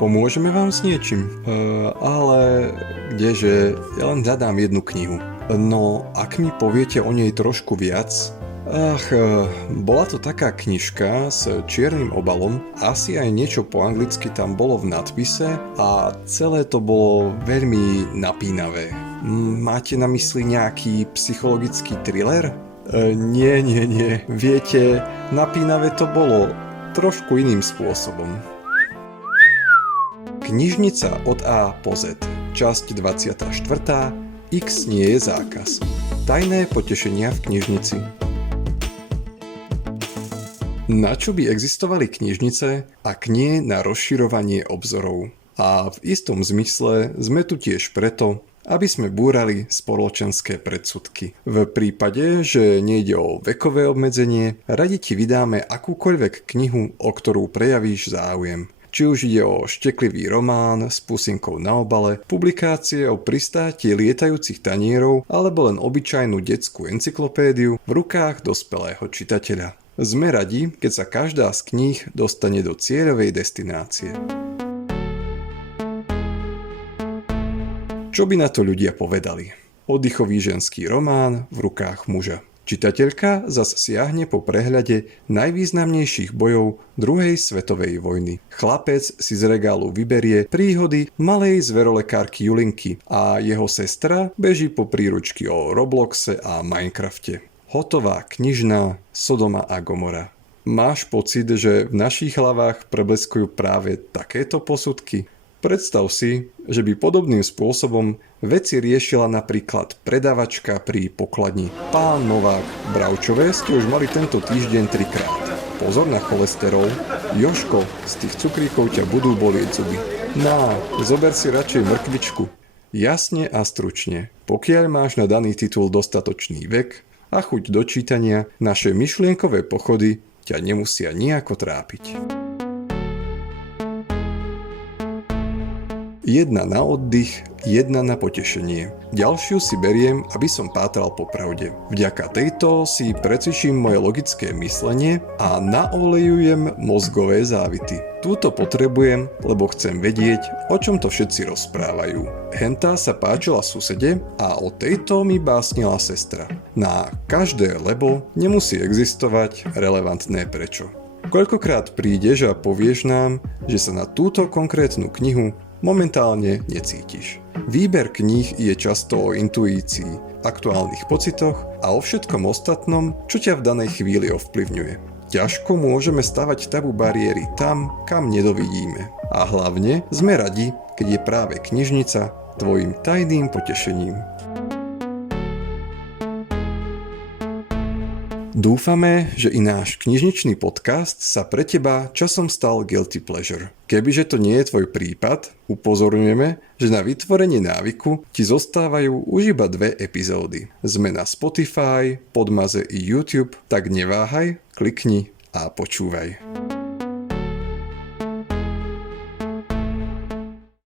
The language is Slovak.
Pomôžeme vám s niečím? Ale kdeže, ja len hľadám jednu knihu. No, ak mi poviete o nej trošku viac... bola to taká knižka s čiernym obalom, asi aj niečo po anglicky tam bolo v nadpise a celé to bolo veľmi napínavé. Máte na mysli nejaký psychologický thriller? Nie. Viete, napínavé to bolo trošku iným spôsobom. Knižnica od A po Z, časť 24. X nie je zákaz. Tajné potešenia v knižnici. Na čo by existovali knižnice, ak nie na rozširovanie obzorov? A v istom zmysle sme tu tiež preto, aby sme búrali spoločenské predsudky. V prípade, že nejde o vekové obmedzenie, radi ti vydáme akúkoľvek knihu, o ktorú prejavíš záujem. Či už ide o šteklivý román s pusinkou na obale, publikácie o pristáti lietajúcich tanierov alebo len obyčajnú detskú encyklopédiu v rukách dospelého čitateľa. Sme radi, keď sa každá z kníh dostane do cieľovej destinácie. Čo by na to ľudia povedali? Oddychový ženský román v rukách muža. Čitateľka zas siahne po prehľade najvýznamnejších bojov druhej svetovej vojny. Chlapec si z regálu vyberie príhody malej zverolekárky Julinky a jeho sestra beží po príručky o Robloxe a Minecrafte. Hotová knižná Sodoma a Gomora. Máš pocit, že v našich hlavách prebleskujú práve takéto posudky? Predstav si, že by podobným spôsobom veci riešila napríklad predavačka pri pokladni. Pán Novák, bravčové ste už mali tento týždeň 3-krát. Pozor na cholesterol. Jožko, z tých cukríkov ťa budú bolieť zuby. Zober si radšej mrkvičku. Jasne a stručne. Pokiaľ máš na daný titul dostatočný vek a chuť do čítania, naše myšlienkové pochody ťa nemusia nejako trápiť. Jedna na oddych, jedna na potešenie. Ďalšiu si beriem, aby som pátral po pravde. Vďaka tejto si precvičím moje logické myslenie a naolejujem mozgové závity. Túto potrebujem, lebo chcem vedieť, o čom to všetci rozprávajú. Hentá sa páčila susede a o tejto mi básnila sestra. Na každé lebo nemusí existovať relevantné prečo. Koľkokrát prídeš a povieš nám, že sa na túto konkrétnu knihu momentálne necítiš. Výber kníh je často o intuícii, aktuálnych pocitoch a o všetkom ostatnom, čo ťa v danej chvíli ovplyvňuje. Ťažko môžeme stavať tabu bariéry tam, kam nedovidíme. A hlavne sme radi, keď je práve knižnica tvojim tajným potešením. Dúfame, že i náš knižničný podcast sa pre teba časom stal guilty pleasure. Kebyže to nie je tvoj prípad, upozorňujeme, že na vytvorenie návyku ti zostávajú už iba 2 epizódy. Sme na Spotify, Podmaze i YouTube, tak neváhaj, klikni a počúvaj.